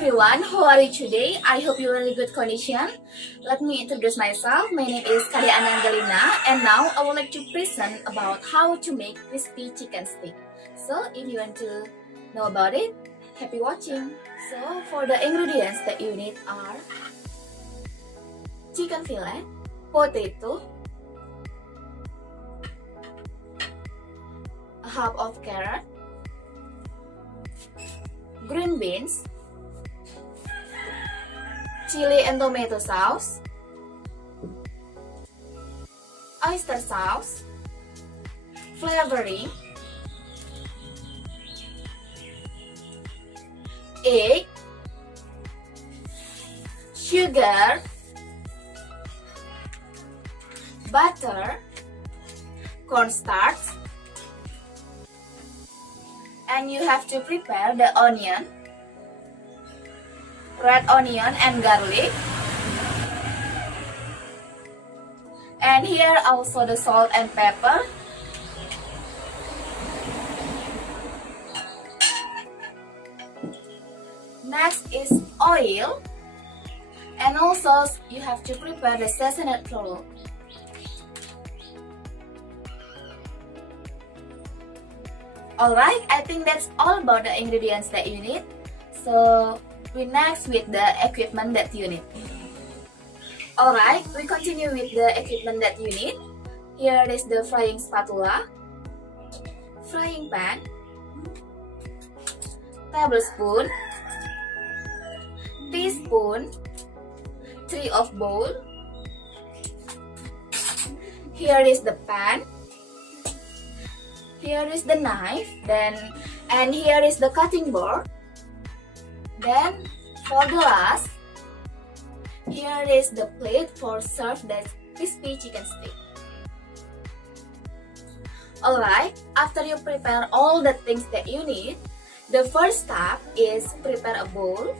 everyone, how are you today? I hope you're in really good condition. Let me introduce myself. My name is Karyana Angelina, and now I would like to present about how to make crispy chicken stick. So if you want to know about it, happy watching. So for the ingredients that you need are chicken fillet, potato, a half of carrot, green beans, chili and tomato sauce, oyster sauce, flavoring, egg, sugar, butter, cornstarch, and you have to prepare the onion, red onion and garlic, and here also the salt and pepper, next is oil, and also you have to prepare the seasoned flour. Alright, I think that's all about the ingredients that you need. So we next with the equipment that you need. Alright, we continue with the equipment that you need. Here is the frying spatula, frying pan, tablespoon, teaspoon, 3 of bowl. Here is the pan. Here is the knife, and here is the cutting board. Then for the last, here is the plate for serve the crispy chicken stick. Alright, after you prepare all the things that you need, the first step is prepare a bowl.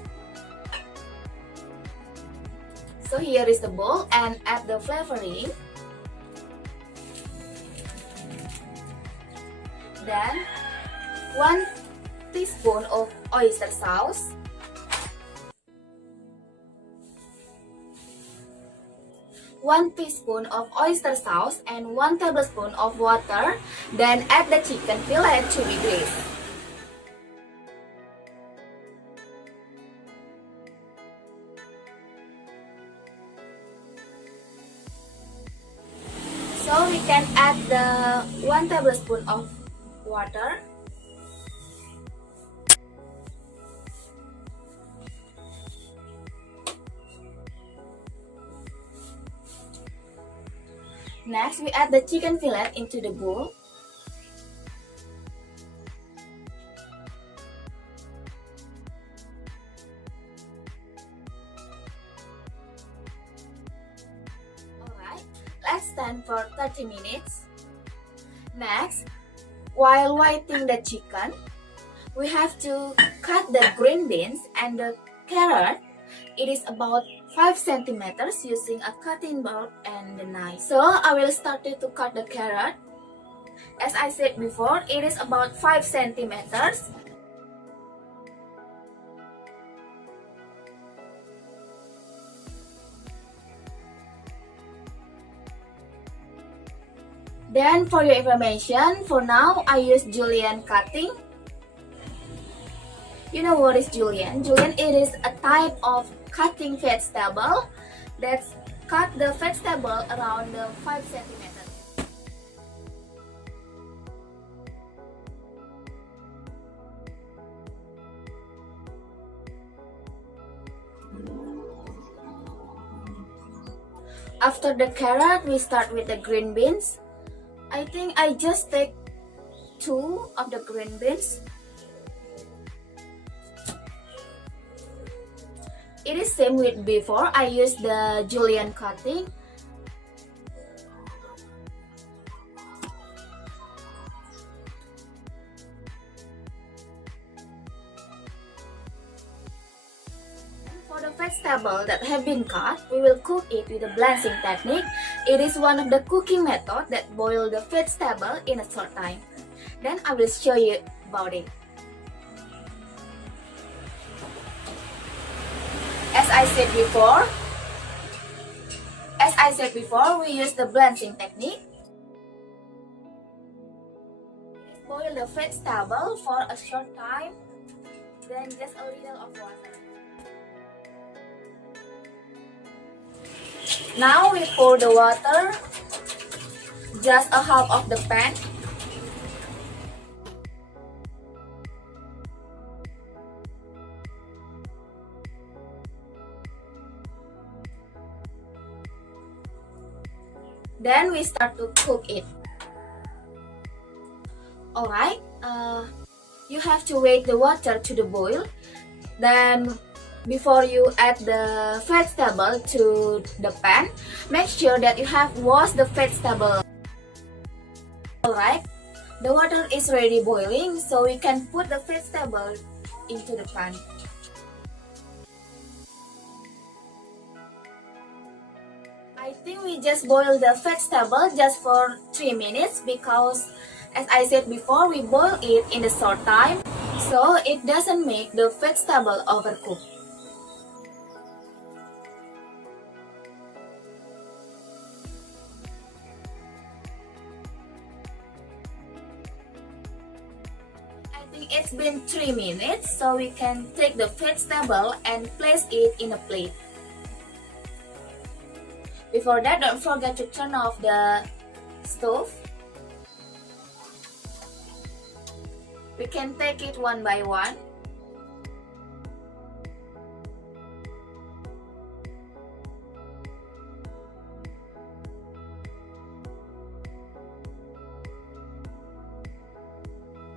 So here is the bowl and add the flavoring. Then 1 teaspoon of oyster sauce, 1 teaspoon of oyster sauce and 1 tablespoon of water. Then add the chicken fillet to be greased. So we can add the 1 tablespoon of water. Next, we add the chicken fillet into the bowl. Alright, let's stand for 30 minutes. Next, while whiting the chicken, we have to cut the green beans and the carrot. It is about 5 centimeters using a cutting board and the knife. So I will start to cut the carrot. As I said before, it is about 5 centimeters. Then for your information, for now I use julienne cutting. You know what is julienne? Julienne, it is a type of cutting vegetable that's cut the vegetable around the 5 centimeters. After the carrot, we start with the green beans. I think I just take 2 of the green beans. It is same with before, I use the julienne cutting. For the vegetable that have been cut, we will cook it with a blanching technique. It is one of the cooking method that boil the vegetable in a short time. Then I will show you about it. As I said before, we use the blanching technique. Boil the vegetable for a short time, then just a little of water. Now we pour the water, just a half of the pan. Then we start to cook it. Alright, you have to wait the water to the boil. Then before you add the vegetable to the pan, make sure that you have washed the vegetable. Alright, the water is already boiling, so we can put the vegetable into the pan. I think we just boil the vegetable just for 3 minutes because, as I said before, we boil it in a short time, so it doesn't make the vegetable overcooked. I think it's been 3 minutes, so we can take the vegetable and place it in a plate. Before that, don't forget to turn off the stove. We can take it one by one.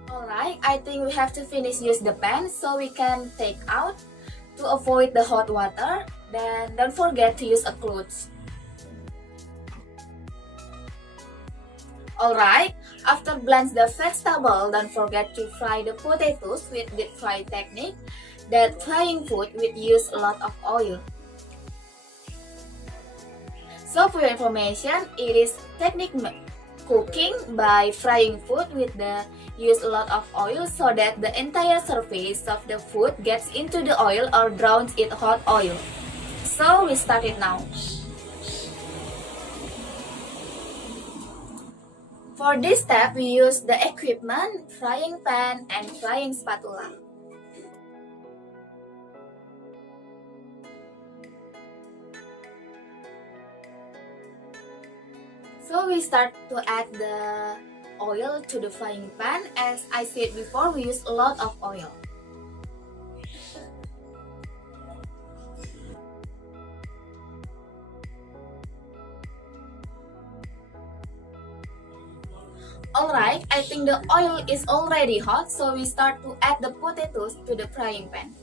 Alright, I think we have to finish use the pan so we can take out to avoid the hot water. Then don't forget to use a cloth. Alright, after blanch the vegetable, don't forget to fry the potatoes with deep fry technique. That frying food will use a lot of oil. So for your information, it is technique cooking by frying food with the use a lot of oil so that the entire surface of the food gets into the oil or drowns in hot oil. So we start it now. For this step, we use the equipment, frying pan and frying spatula. So we start to add the oil to the frying pan. As I said before, we use a lot of oil. Alright, I think the oil is already hot, so we start to add the potatoes to the frying pan.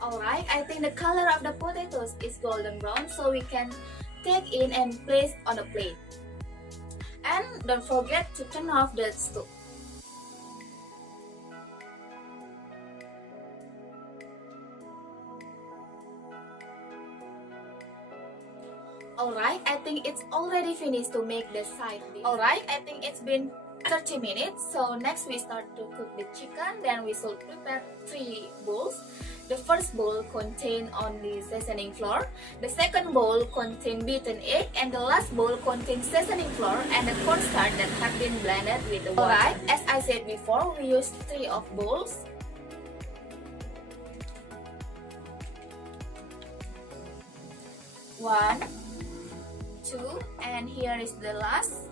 Alright, I think the color of the potatoes is golden brown, so we can take in and place on a plate. And don't forget to turn off the stove. Alright, I think it's already finished to make the side dish. Alright, I think it's been 30 minutes. So next we start to cook the chicken. Then we should prepare 3 bowls. The first bowl contains only seasoning flour. The second bowl contains beaten egg. And the last bowl contains seasoning flour and the cornstarch that have been blended with the water. Alright, as I said before, we use 3 of bowls. One, 2, and here is the last.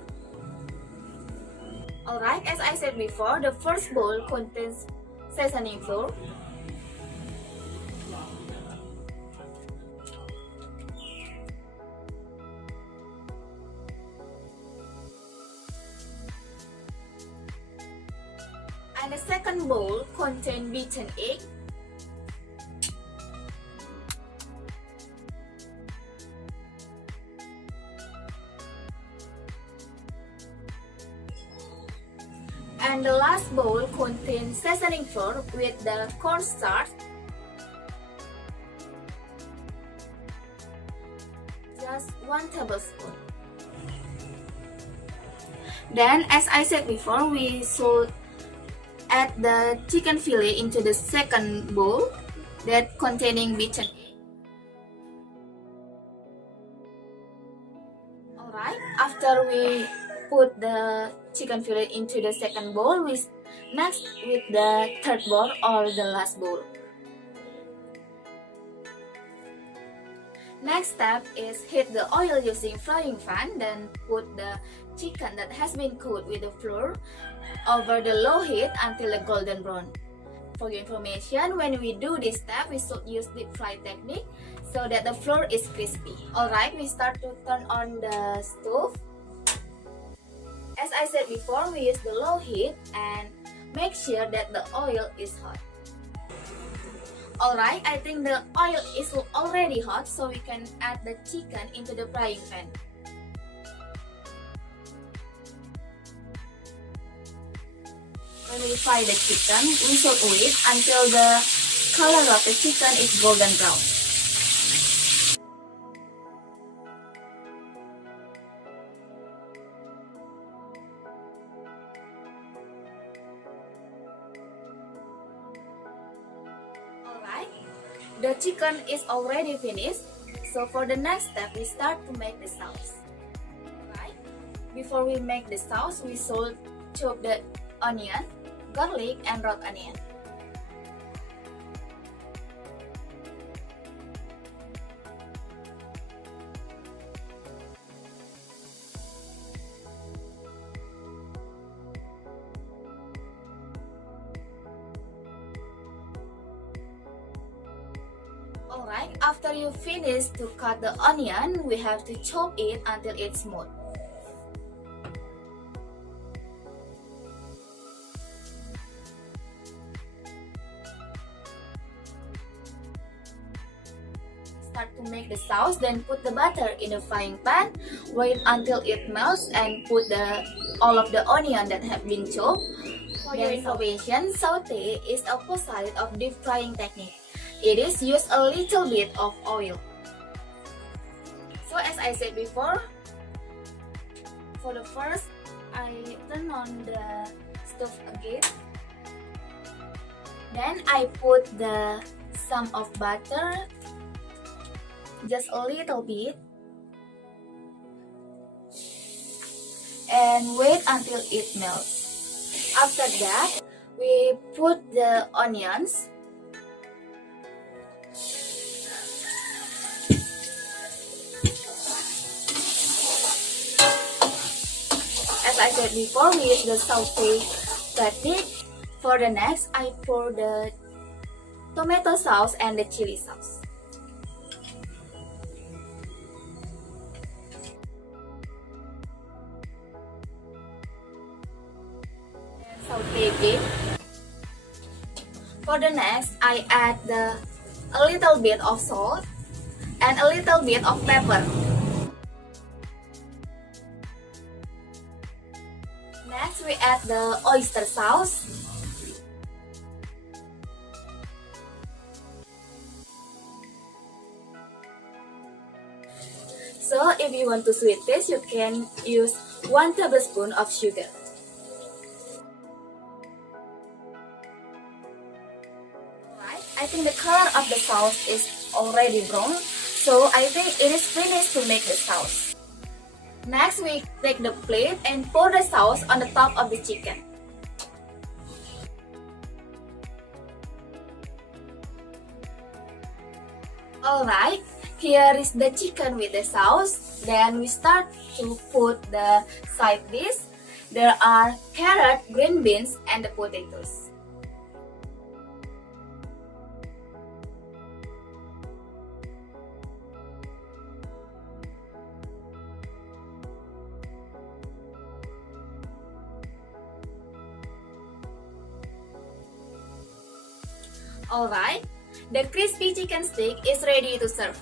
Alright, as I said before, the first bowl contains seasoning flour. And the second bowl contains beaten egg. And the last bowl contains seasoning flour with the cornstarch. Just 1 tablespoon. Then, as I said before, we should add the chicken fillet into the second bowl that containing beaten egg. Alright, after we put the chicken fillet into the second bowl, we next with the third bowl or the last bowl. Next step is heat the oil using frying pan, then put the chicken that has been cooked with the flour over the low heat until the golden brown. For your information, when we do this step, we should use deep fry technique so that the flour is crispy. Alright, we start to turn on the stove. As I said before, we use the low heat and make sure that the oil is hot. Alright, I think the oil is already hot, so we can add the chicken into the frying pan. When we fry the chicken, we should wait until the color of the chicken is golden brown. Alright, the chicken is already finished, so for the next step, we start to make the sauce. Alright, before we make the sauce, we should chop the onion, garlic, and raw onion. Alright, after you finish to cut the onion, we have to chop it until it's smooth. Start to make the sauce, then put the butter in the frying pan, wait until it melts and put all of the onion that have been chopped. For your information, saute is opposite of deep frying technique. It is use a little bit of oil. So as I said before, for the first, I turn on the stove again. Then I put some of butter, just a little bit, and wait until it melts. After that, we put the onions. As I said before, we use the saute technique. For the next, I pour the tomato sauce and the chili sauce. And saute it. For the next, I add a little bit of salt and a little bit of pepper. Next, we add the oyster sauce. So, if you want to sweet taste, you can use 1 tablespoon of sugar. Alright, I think the color of the sauce is already brown, so I think it is finished to make the sauce. Next, we take the plate and pour the sauce on the top of the chicken. Alright, here is the chicken with the sauce. Then we start to put the side dish. There are carrot, green beans, and the potatoes. Alright, the crispy chicken stick is ready to serve.